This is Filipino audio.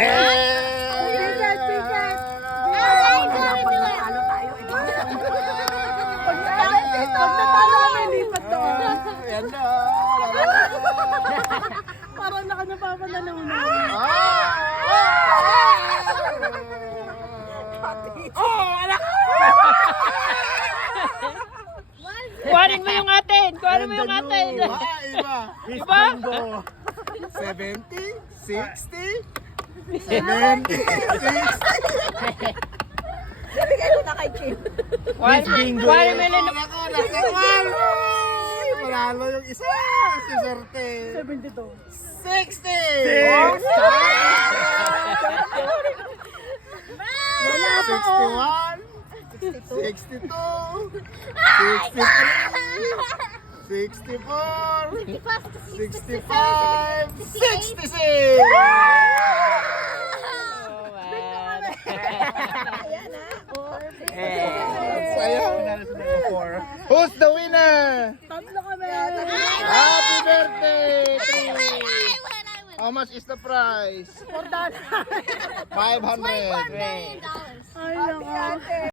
Ticket, ticket. Ay, sorry, Pag natalo tayo, pag natalo kami, lipat doon. Yan na. Parang naka napapanalo na. Kuhanin mo yung atin! Kuhanin mo yung atin! Iba. Iba? 70, 60, 70, 60. Bigay ko na kay Kim. Kuhanin mo yung Ako, nakawal. Panalo yung isa. Si Serte. 72. 60. Wala pa oh. 61, 62, 63, 64, 65, 66! Ayan ha. Saya. Who's the winner? Tatlo kami. Happy birthday! I win! How much is the prize? $4. 500. $1 million. Ay, nako.